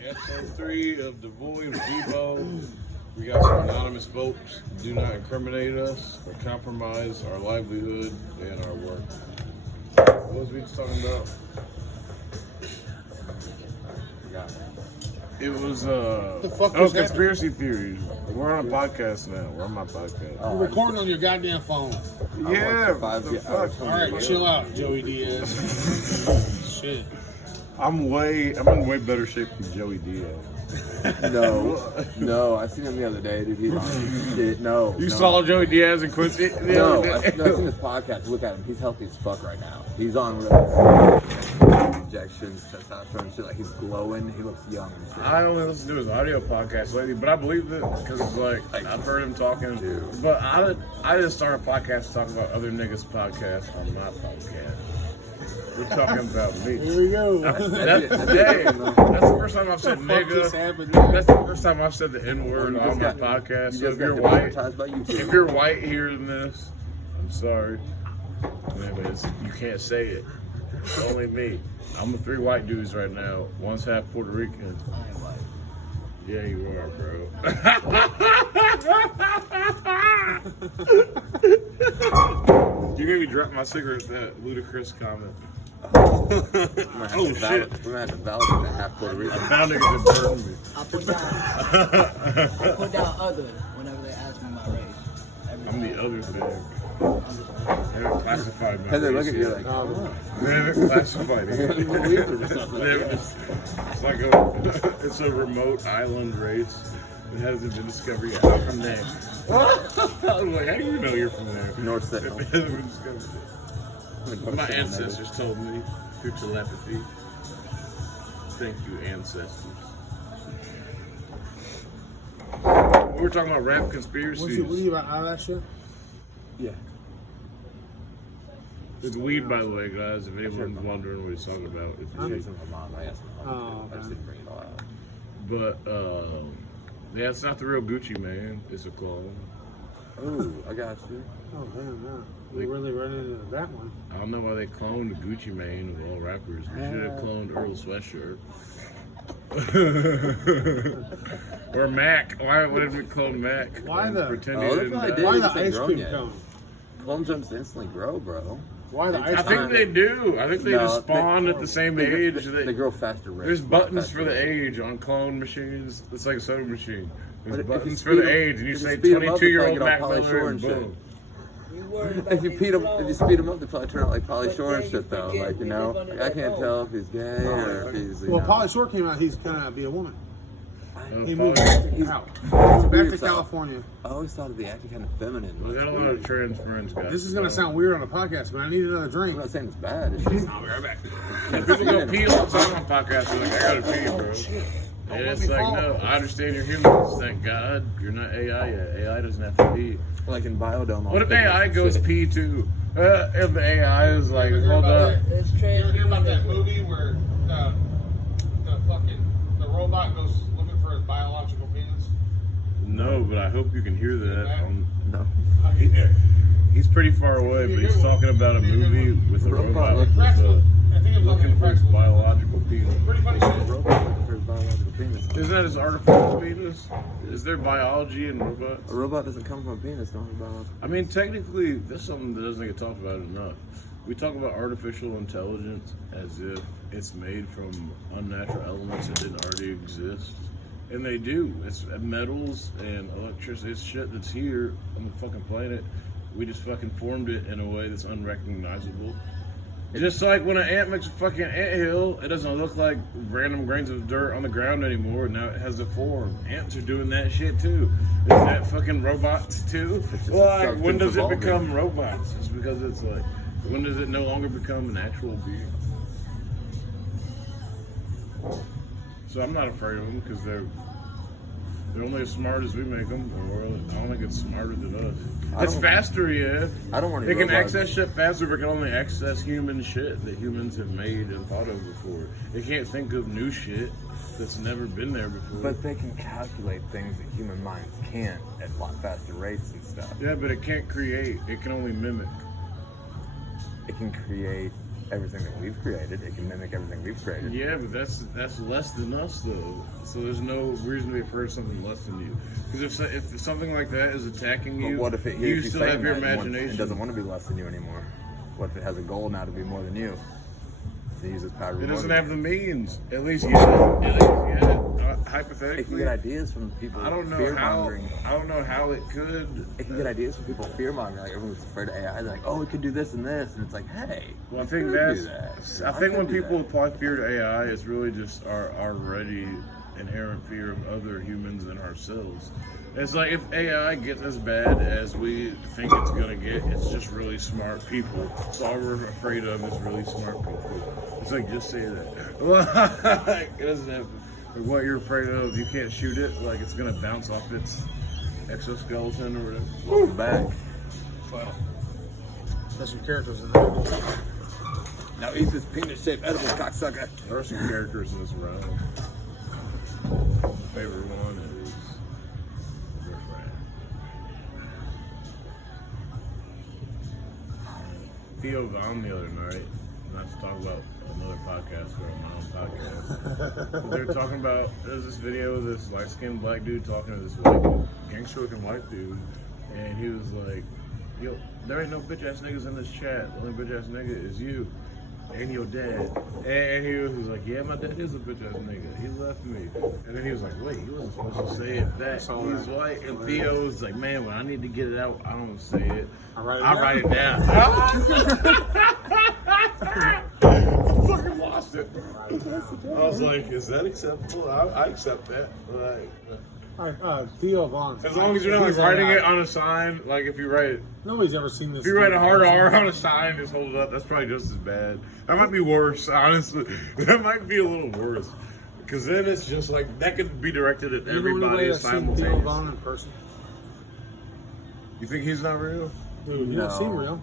Episode 3 of Devoid with Devo. We got some anonymous folks. Do not incriminate us or compromise our livelihood and our work. What was we just talking about? It was conspiracy theories. We're on a podcast now. We're on my podcast. You're recording on your goddamn phone. Yeah, what the fuck? Alright, chill out, Joey Diaz. Shit. I'm in way better shape than Joey Diaz. No, I seen him the other day, dude. He's on shit. No. You saw Joey Diaz and Quincy? No, I seen this podcast. Look at him. He's healthy as fuck right now. He's on injections, testosterone, shit. Like he's glowing. He looks young and shit. I only listen to his audio podcast lately, but I believe it because it's like I've heard him talking. Dude. But I just started a podcast to talk about other niggas' podcasts on my podcast. We're talking about me. Here we go. That's the first time I've said nigga. That's the first time I've said the N-word on my podcast. So if you're white hearing this, I'm sorry. Man, you can't say it. It's only me. I'm with 3 white dudes right now. One's half Puerto Rican. I ain't white. Yeah, you are, bro. You made me drop my cigarette with that ludicrous comment. Oh shit! We're gonna have to validate that half Puerto Rican. I found niggas that burned me. I put down other whenever they ask me my race. I'm the other thing. They haven't classified my And they race look at you yet. like, They haven't classified it. It's like it's a remote island race. It hasn't been discovered yet. I'm from there. I'm like, how do you know you're from there? North Central. It hasn't been discovered yet. My ancestors told me through telepathy. Thank you, ancestors. We were talking about rap conspiracies. What are you about all that shit? Yeah. It's weed, by the way, guys. If anyone's wondering what he's talking about, it's weed. I just didn't bring it all out. But yeah, it's not the real Gucci Mane. It's a clone. Ooh, I got you. Oh, damn, yeah. We really run into that one. I don't know why they cloned Gucci Mane of all rappers. We should have cloned Earl Sweatshirt. Or Mac. Why did we clone Mac? Why the ice cream cone? Clone jumps instantly grow, bro. Why the ice I think they do. I think they just spawn at the same age. They grow faster. There's buttons for the age on clone machines. It's like a soda machine. There's buttons for speed the age, and you say 22-year-old Mac Miller, and boom. If you speed him up, they probably turn out like Pauly Shore and shit, though. Like, you know, I can't tell if he's gay or if he's. Well, Pauly Shore came out. He's gonna be a woman. He moved out. Back to California. I always thought of the acting kind of feminine. We got a lot of trans friends, guys. This is gonna sound weird on the podcast, but I need another drink. I'm not saying it's bad. It's just. I'll be right back. People go pee all the time on podcasts. They're like, I gotta pee, bro. And it's like, no, I understand you're humans. Thank God you're not AI yet. AI doesn't have to pee. Like in Biodome. What if AI goes pee too? If the AI is like, hold up. It's You trans. ever hear about that movie where the robot goes looking for his biological penis? No, but I hope you can hear that. No. I can hear. He's pretty far away, but he's talking about a movie with a robot looking for his biological penis. Pretty funny shit. Robot for his biological penis. Isn't that his artificial penis? Is there biology in robots? A robot doesn't come from a penis, don't have biological. I mean, technically, that's something that doesn't get talked about enough. We talk about artificial intelligence as if it's made from unnatural elements that didn't already exist. And they do. It's metals and electricity. It's shit that's here on the fucking planet. We just fucking formed it in a way that's unrecognizable. Just like when an ant makes a fucking anthill, it doesn't look like random grains of dirt on the ground anymore. Now it has a form. Ants are doing that shit too. Is that fucking robots too? Well, like, when does it become robots? It's because it's like, when does it no longer become an actual being? So I'm not afraid of them because they're only as smart as we make them. Or I don't think it's smarter than us. It's faster, yeah. I don't want to. It can access shit faster, but it can only access human shit that humans have made and thought of before. It can't think of new shit that's never been there before. But they can calculate things that human minds can't at a lot faster rates and stuff. Yeah, but it can't create. It can only mimic. It can create everything that we've created. It can mimic everything we've created. Yeah, but that's less than us though. So there's no reason to be afraid of something less than you. Because if something like that is attacking But you, what if it you hears you still saying have your that and imagination. it doesn't want to be less than you anymore? What if it has a goal now to be more than you? To use its power to be It more doesn't than have the means. At least yet. Hypothetically. It can get ideas from people. I don't know fear how. mongering. I don't know how it could. It can get ideas from people fear mongering. Like everyone's afraid of AI. They're like, oh, it could do this and this, and it's like, hey. Well, I it think could do that's. that. I think when could do people that. apply fear to AI, it's really just our already inherent fear of other humans and ourselves. It's like if AI gets as bad as we think it's gonna get, it's just really smart people. So all we're afraid of is really smart people. It's like just say that. Like, it doesn't have. Like what you're afraid of, you can't shoot it. Like it's gonna bounce off its exoskeleton or whatever. Welcome back. Well, there's some characters in there. Now eat this penis-shaped edible, cocksucker. There are some characters in this round. My favorite one is their friend. Theo Von the other night, not to talk about another podcast or my own podcast. But they were talking about, there's this video of this light-skinned black dude talking to this like gangster-looking white dude, and he was like, yo, there ain't no bitch-ass niggas in this chat. The only bitch-ass nigga is you and your dad. And he was like, yeah, my dad is a bitch-ass nigga. He left me. And then he was like, wait, he wasn't supposed to say it. That he's white. And Theo was like, man, when I need to get it out, I don't say it. I write it down. I fucking lost it. I was like, is that acceptable? I accept that. Like, All right, Theo Von. as long as you're not like writing it on a sign, like if you write, Nobody's ever seen this. if you write a hard R on a sign, just hold it up. That's probably just as bad. That might be worse, honestly. That might be a little worse, because then it's just like that could be directed at everybody simultaneously. Theo Von in person. You think he's not real? Dude, he doesn't seem real.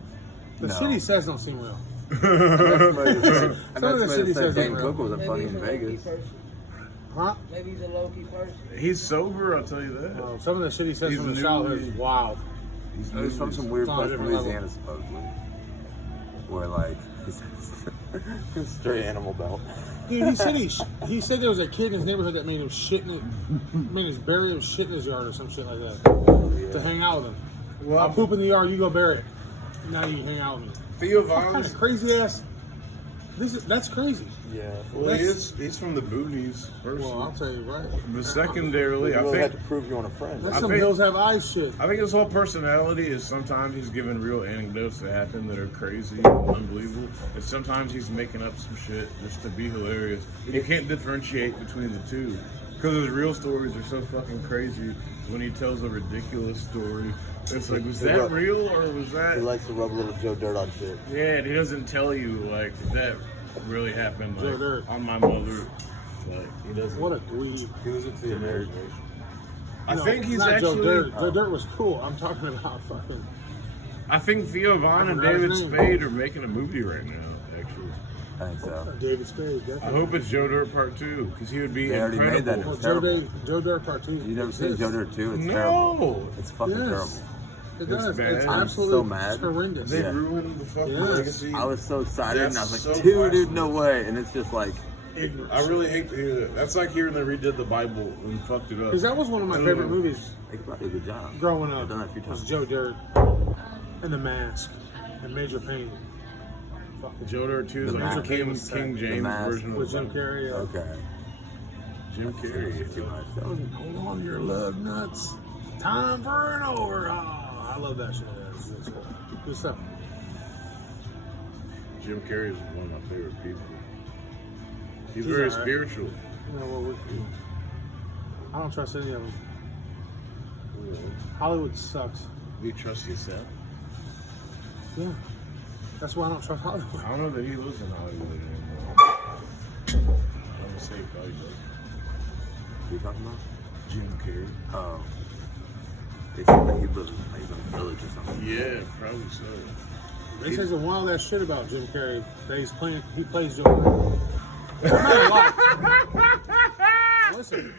The No. shit he says don't seem real. I bet Some of the shit he somebody says said ain't Dane real. Cook wasn't funny in he's a low-key Vegas. person. Huh? Maybe he's a low-key person. He's sober, I'll tell you that. Some of the shit he says He's from the newly- childhood is wild. He's It was from some weird It's on a place in different Louisiana, supposedly. Where, like, he said straight animal belt. Dude, he said there was a kid in his neighborhood that made him shit in it, made his bury him shit in his yard or some shit like that to hang out with him. Well, I poop in the yard, you go bury it. Now you hang out with me. Theo What kind Von's. of crazy ass? That's crazy. Yeah. Well, he's from the boonies, first. Well, I'll tell you right. But secondarily, You I really had think to prove you want a friend. That's I some think- hills have eyes shit. I think his whole personality is sometimes he's giving real anecdotes that happen that are crazy and unbelievable, and sometimes he's making up some shit just to be hilarious. And you can't differentiate between the two because his real stories are so fucking crazy. When he tells a ridiculous story, it's like, was that real or was that? He likes to rub a little Joe Dirt on shit. Yeah, and he doesn't tell you like that really happened Joe like Dirt. on my mother. Like he doesn't. What a dweeb. He was into the imagination. I No, think he's not actually. Joe Dirt. Joe Dirt was cool. I'm talking about fucking. I think Theo Von and I forgot David his name. Spade are making a movie right now. Actually, I think so. David Spade, I definitely. hope it's Joe Dirt Part 2 because he would be They already made incredible. that. Well, It's terrible. Joe Dirt Part 2. You never seen Joe Dirt 2? It's No. terrible. It's fucking Yes. terrible. It does. bad. It's I'm absolutely so mad. horrendous. They Yeah. ruined the fucking Yes. legacy. I was so excited and I was That's like, so dude, no way. And it's just like, Ignorant. I really hate to hear that. That's like hearing they redid the Bible and fucked it up. Because that was one of my favorite movies they could probably do a good job. growing I've up. done that a few Was times. Joe Dirt and The Mask and Major Payne. Fucking Joe Dirt 2 is The like Mask. King James Mask. version with of Jim that. Carrey. Okay. Jim Carrey. Too much. That was Hold on to your lug nuts. Time for an overhaul. I love that shit. That's cool. Good stuff. Jim Carrey is one of my favorite people. He's He's very alright. spiritual. You know what? I don't trust any of them. Hollywood sucks. Do you trust yourself? Yeah. That's why I don't trust Hollywood. I don't know that he lives in Hollywood anymore. I'm gonna say probably does. What are you talking about? Jim Carrey. Oh. They said that he lives in like a village or something. Yeah, probably so. They say some wild ass shit about Jim Carrey. That he plays Joe Dirt. I'm not gonna lie. Listen,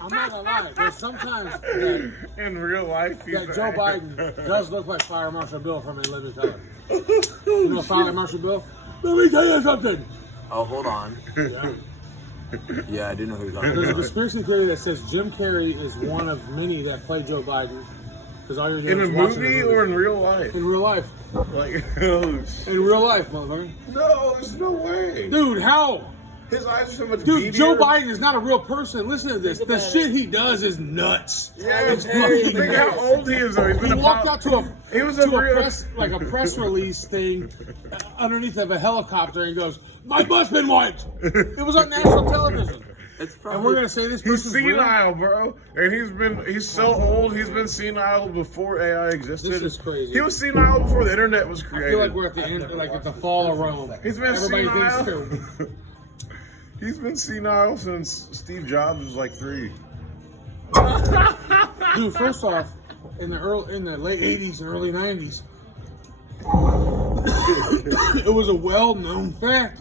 I'm not gonna lie. There's sometimes that In real life, he's Joe Biden does look like Fire Marshal Bill from A Living Color. You know Fire Marshal Bill? Let me tell you something. Oh, hold on. Yeah. Yeah, I do know who he's on. There's a conspiracy theory that says Jim Carrey is one of many that play Joe Biden. Because all you're doing In a is watching movie or in real life? in real life. Like, oh, In real life, motherfucker. no, there's no way. Dude, how? His eyes are so much Dude, beadier. Joe Biden is not a real person. Listen to this. The shit he does is nuts. Yeah, It's hey, fucking think how nuts. old he is though. He's been He walked out to He was a a real. press release thing underneath of a helicopter and goes, "My butt's been wiped." It was on national television. It's And probably. we're gonna say this He's person's real? senile, bro, and he's so old. He's been senile before AI existed. This is crazy. He was senile before the internet was I created. feel like we're at the end, like at the fall of Rome. He's been Everybody senile. thinks too. He's been senile since Steve Jobs was like 3. Dude, first off, in the late '80s and early '90s, it was a well-known fact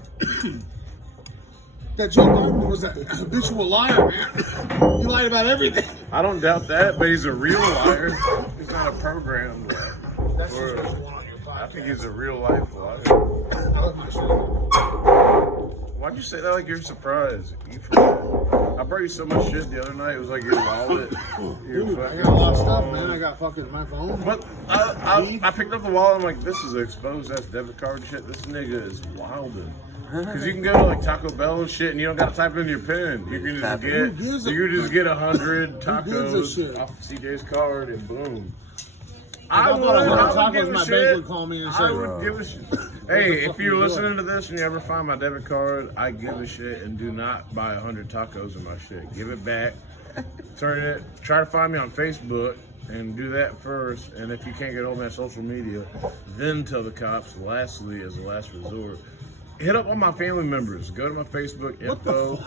that Joe Biden was a habitual liar, man. He lied about everything. I don't doubt that, but he's a real liar. He's not a programmed liar. That's just Or- what you want on your I podcast. think he's a real life liar. I love my shit. Why'd you say that like you're surprised? You forgot. I brought you so much shit the other night. It was like your wallet. Your Dude, I fucking got a lot of phone. stuff, man. I got fucking my phone. But I picked up the wallet. I'm like, this is exposed. That's debit card shit. This nigga is wildin'. Because you can go to like Taco Bell and shit, and you don't got to type in your PIN. You can just Who gives a- you just get 100 gives a tacos shit? off CJ's card, and boom. I bought 100 tacos, give a my shit. bank would call me and say, I would give a shit. Hey, fuck if you're you listening doing? to this and you ever find my debit card, I give a shit and do not buy 100 tacos in my shit. Give it back. Turn it. Try to find me on Facebook and do that first. And if you can't get hold of me on social media, then tell the cops. Lastly, as a last resort, hit up all my family members. Go to my Facebook info.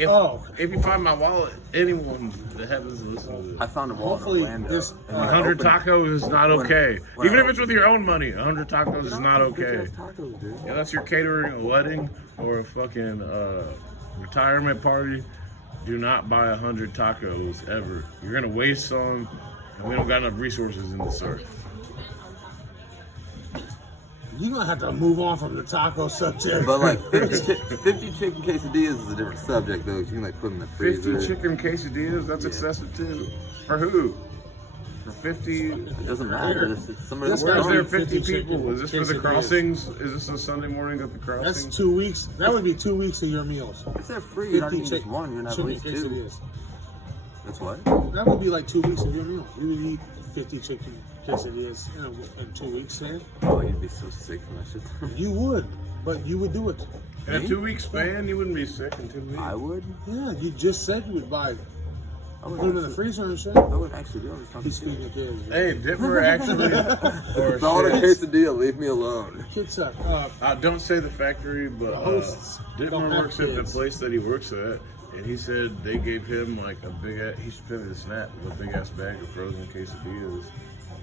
If you find my wallet, anyone that happens to listen to this. I found a wallet in Hopefully Orlando. this- and when I 100 opened- tacos is not okay. when Even I if it's with your own money, 100 tacos is not okay. Tacos, dude. Unless you're catering a wedding or a fucking retirement party, do not buy 100 tacos ever. You're gonna waste some, and we don't got enough resources in this earth. you're going to have to move on from the taco subject. But like 50 chicken quesadillas is a different subject though. 'Cause you can like put them in the 50 freezer. chicken quesadillas, that's Yeah. excessive too. For who? For 50? It doesn't matter. It's somebody This that's Where is guy's there eating 50 50 people? Is this for the quesadillas. crossings? Is this a Sunday morning at the That's crossings? 2 weeks. That would be 2 weeks of your meals. If they're free, you're not 50 eating just one. You're not at chicken least two. quesadillas. That's what? That would be like 2 weeks of your meal. You would eat 50 chicken quesadillas in 2 weeks, man. Oh, you'd be so sick from that shit. You would, but you would do it. In a 2-week span, you wouldn't be sick in 2 weeks. I would. Yeah, you just said you would buy it. I Put would them in the actually, freezer and shit. I would actually do it. It's He's fucking feeding the kids. Hey, Ditmer actually, or If I want a shit. quesadilla, leave me alone. Kids suck. Don't say the factory, but hosts don't Ditmer have works at the kids. place that he works at, and he said they gave him like a big ass, he spent me the snap with a big ass bag of frozen quesadillas.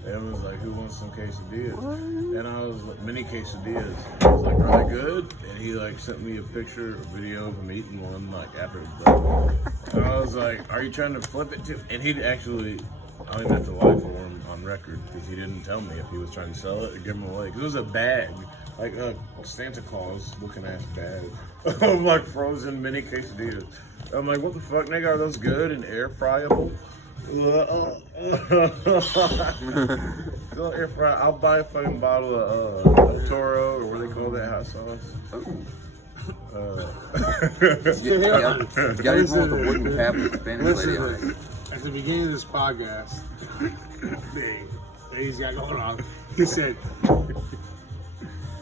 And was like, who wants some quesadillas? And I was like, mini quesadillas. I was like, are they good? And he like sent me a picture, a video of him eating one like after it was done. And I was like, are you trying to flip it too? And he'd actually, I mean, that's a lie for him on record because he didn't tell me if he was trying to sell it or give them away. Because it was a bag, like a Santa Claus looking ass bag of like frozen mini quesadillas. I'm like, what the fuck, nigga? Are those good and air fryable? Go air fry. I'll buy a fucking bottle of El Toro or what do they call that hot sauce? You gotta even want the wooden cap with the Spanish Listen lady to on it. this. At the beginning of this podcast, he's got going on. He said,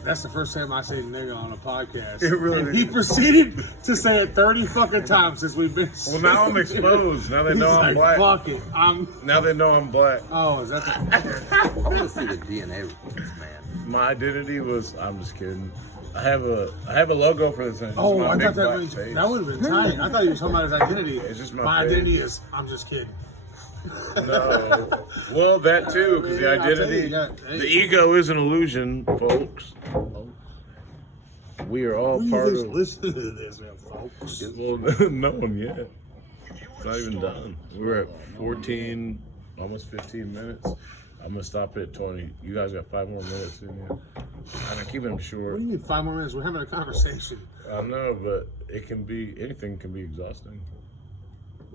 "That's the first time I say nigga on a podcast." It really and he is. proceeded to say it 30 fucking times since we've been. Well, now I'm exposed. Now they He's know I'm like, black. fuck it. I'm. Now they know I'm black. Oh, is that the? I want to see the DNA reports, man. My identity was. I'm just kidding. I have a logo for this thing. It's Oh, my I big thought that black means face. that would have been tight. I thought you were talking about his identity. It's just my my face. identity is. I'm just kidding. No. Well, that too, because the Yeah, I'll tell you, identity, yeah. Hey. the ego is an illusion, folks. We are all Who do part you think's of. listening to this, man, folks? Well, no one yet. It's not even done. We're at 14, almost 15 minutes. I'm gonna stop at 20. You guys got 5 more minutes in here. I'm keeping them What short. do you mean 5 more minutes? We're having a conversation. I know, but anything can be exhausting.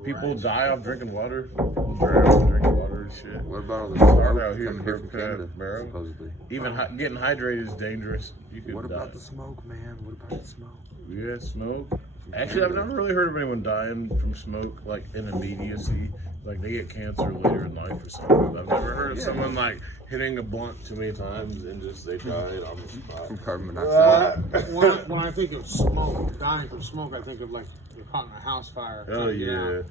People die off drinking water. People drown off drinking water and shit. What about all the Hard smoke out here coming here from in Canada, Canada, bro. supposedly? Even getting hydrated is dangerous. You could What die. about the smoke, man? What about the smoke? Yeah, smoke. Actually, I've never really heard of anyone dying from smoke, like in immediacy. Like they get cancer later in life or something. I've never heard of someone like hitting a blunt too many times and just they died on the spot. From carbon monoxide. When I think of smoke, dying from smoke, I think of like you're caught in a house fire. Oh yeah.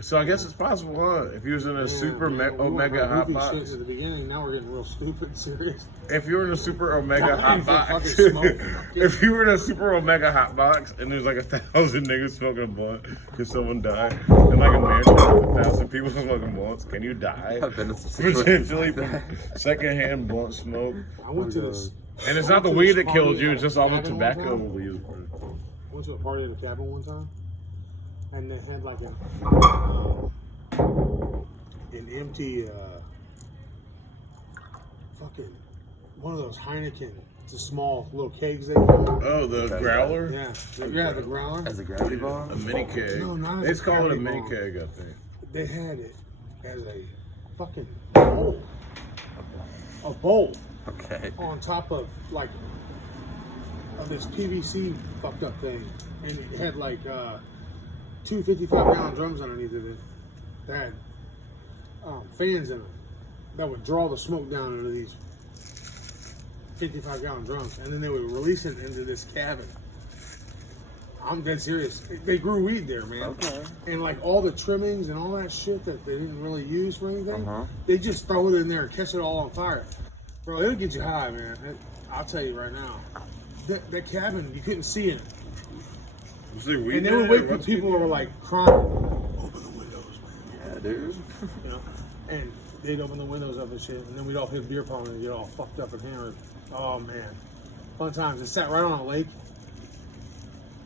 So I guess it's possible, huh? If you was in a super omega hot box. At the beginning, now we're getting real stupid, serious. If you were in a super omega Dying hot from box. fucking smoke. If you were in a super omega hot box and there's like 1,000 niggas smoking a blunt because someone died, and like a mansion with 1,000 people smoking blunts, can you die? I've been in some situations Potentially like from that. secondhand blunt smoke. I went to this. And it's not the weed that killed you, it's just all the tobacco weed. I went to a party in a cabin one time, and they had like an empty fucking one of those Heineken. It's a small little kegs they give. Oh, the growler? Yeah, the growler. As a gravity bomb? A mini keg. No, not as It's a called a gravity mini bomb. keg, I think. They had it as a fucking bowl. A bowl Okay. on top of like of this PVC fucked up thing, and it had like 2 55-gallon drums underneath of it that had fans in them that would draw the smoke down into these 55-gallon drums, and then they would release it into this cabin. I'm dead serious. They grew weed there, man. Okay. And like all the trimmings and all that shit that they didn't really use for anything, Uh-huh. they just throw it in there and catch it all on fire. Bro, it'll get you high, man. I'll tell you right now. That cabin, you couldn't see in it. Was there weed And they there? would wait for What's people weed who were like crying. Open the windows, man. Yeah, dude. You know? And they'd open the windows up and shit, and then we'd all hit beer pong and get all fucked up and hammered. Oh man. Fun times. It sat right on a lake.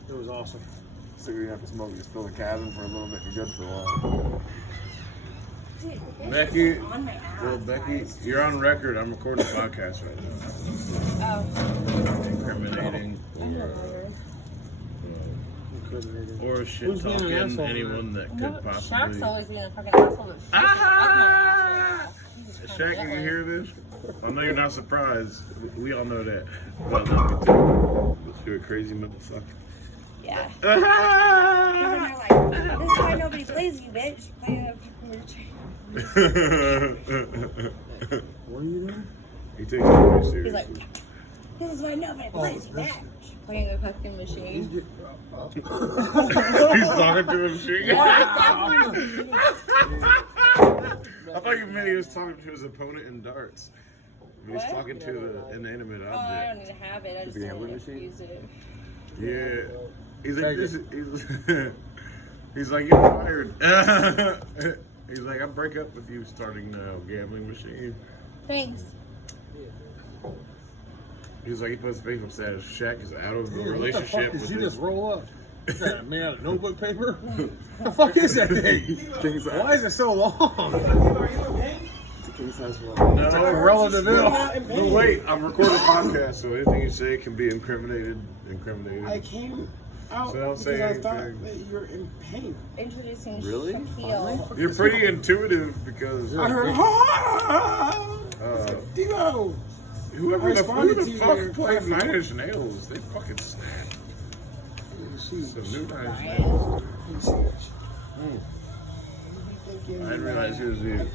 It was awesome. So you have to smoke, just fill the cabin for a little bit and good for a while. Becky, On my ass, well, Becky, guys. you're on record. I'm recording a podcast right now. Oh. Incriminating or shit Who's being an talking asshole, anyone that No, could Shaq's possibly. always being a fucking asshole. But Ah! Jesus Shaq, Christ, you that hear way. this? I know you're not surprised. We all know that. But no, me too. But you're a crazy motherfucker. Yeah. Ah! And they're like, this is why nobody plays you, bitch. Play a fucking retreat. What are you doing? He takes it very He's seriously. like, this is why nobody plays you, bitch. Playing a fucking machine. He's talking to him shit. I thought you meant he was talking to his opponent in darts. He's What? talking to the inanimate Oh, I don't object. need to have it. I just The don't gambling need to machine? use it. Yeah. He's like, Take this, he's like, you're fired. He's like, I break up with you starting a gambling machine. Thanks. He's like, he puts Facebook status. Shaq is out of the What the fuck relationship did with you his. just roll up? Is that made out of notebook paper? What the fuck is that thing? Why is it so long? It's a king size roll. No, It's like a relative ill. no, wait, I'm recording a podcast, so anything you say can be incriminated. I came out So don't because say I thought anything. that you're in pain. Introducing Really? Shaquille. You're pretty intuitive because I heard, Devo! whoever I the, responded who to the fuck your played platform. 9 Inch Nails, they fucking snap. Some new 9 Inch Nails. I didn't realize he was here.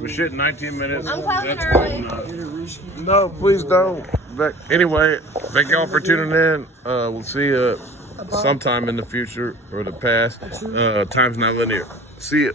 We're shit 19 minutes. I'm closing That's early. good enough. No, please don't. But anyway, thank y'all for tuning in. We'll see you sometime in the future or the past. Time's not linear. See ya.